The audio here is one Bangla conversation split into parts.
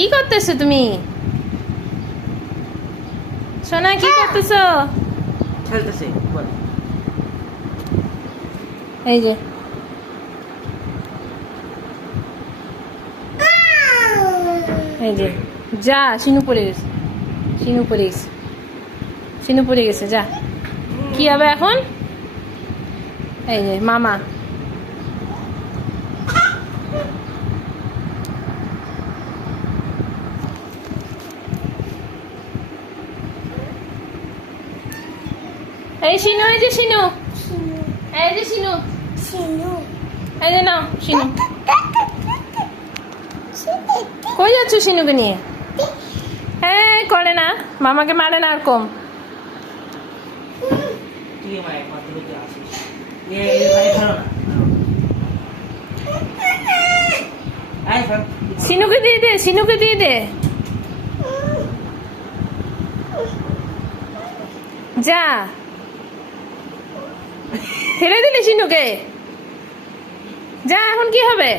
কি করতেছো তুমি? সোনা কি করতেছো? খেলতেছে বল। এই যে এই যে যা, শিনু পড়ে গেছে, শিনু পড়ে গেছে, শিনু পড়ে গেছে। যা, কি হবে এখন? এই যে মামা। এই শিনু, এই যে শিনু, এই যে শিনু, এই যে নাও শিনু। কই যাচ্ছ শিনুকে নিয়ে? হ্যাঁ করে না, মামাকে মারে না আর কম। তুই আমার একমাত্র লোকে আছিস। ভাই ভালো না। আয় ফোন। শিনুকে দিয়ে দে, শিনুকে দিয়ে দে। যা, ফেলে দিলি শিনুকে। যা, এখন কি হবে?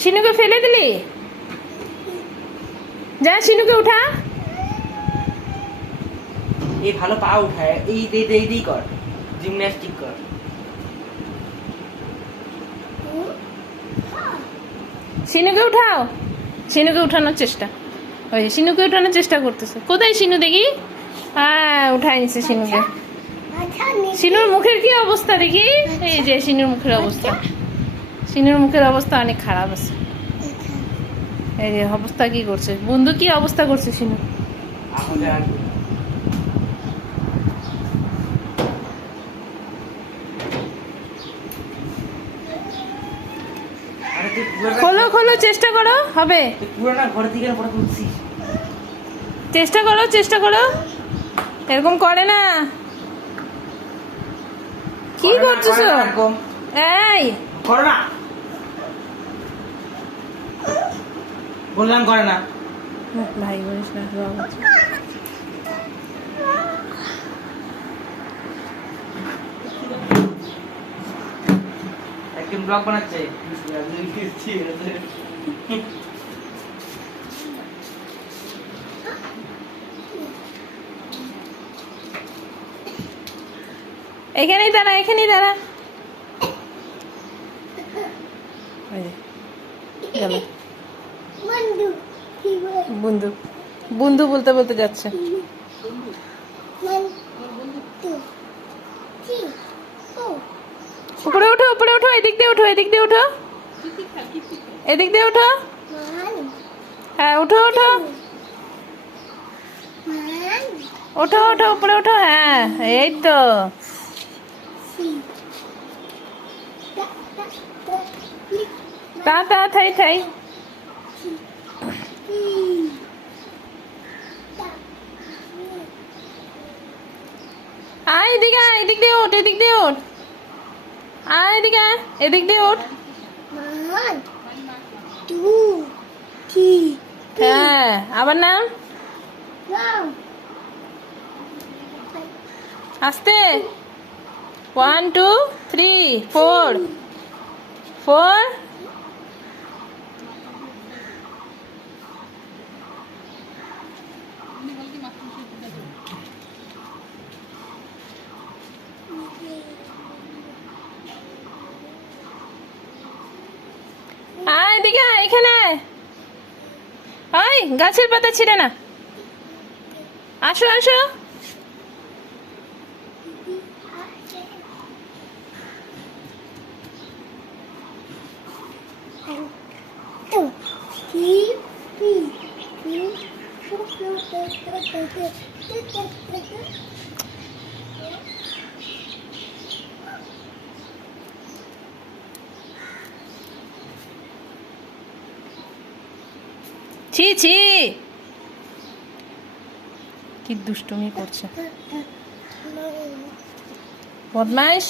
শিনুকে ফেলে দিলি। যা, শিনুকে উঠা। এই ভালো পা উঠায়, এই এই কর, জিমন্যাস্টিক কর। শিনুকে উঠাও। শিনুকে উঠানোর চেষ্টা, ওই শিনুকে উঠানোর চেষ্টা করতেছে। কোথায় শিনু দেখি? হ্যাঁ, উঠাই নিছে শিনুকে। শিনুর মুখের কি অবস্থা দেখি? এই যে শিনুর মুখের অবস্থা, শিনুর মুখের অবস্থা অনেক খারাপ আছে। এই যে অবস্থা কি করছে, বন্ধু কি অবস্থা করছে শিনু। আমাকে আর খোলো খোলো, চেষ্টা করো, হবে। পুরোটা ঘর থেকে পড়া তুলছিস। চেষ্টা করো, চেষ্টা করো। এরকম করে না। কি করতেছো? এই করো না, বললাম করে না। ভাই বলিস না, একদম ব্লগ বানাচ্ছে। এখানেই দাঁড়া, এখানেই দাঁড়া। গেল বন্ধু, বন্ধু বলতে বলতে যাচ্ছে। উপরে ওঠো, উপরে ওঠো, এদিক দিয়ে ওঠো, এদিক দিয়ে ওঠো, এদিক দিয়ে ওঠো। হ্যাঁ, ওঠো ওঠো, ওঠো ওঠো, উপরে ওঠো। হ্যাঁ, এই তো। তা তা থাই থাই। আয় এদিকে, আয় এদিক দিয়ে ওঠ, এদিক দিয়ে ওঠ। আয় এদিকে, আয় এদিক দিয়ে ওঠ। হ্যাঁ, আবার নাম। আস্তে। 1 2 3 4 4। আয় এদিকে, আয় এখানে। আয়, গাছের পাতা ছিঁড়ে না। আসো আসো। ছি ছি, কি দুষ্টুমি করছে বদমাইশ।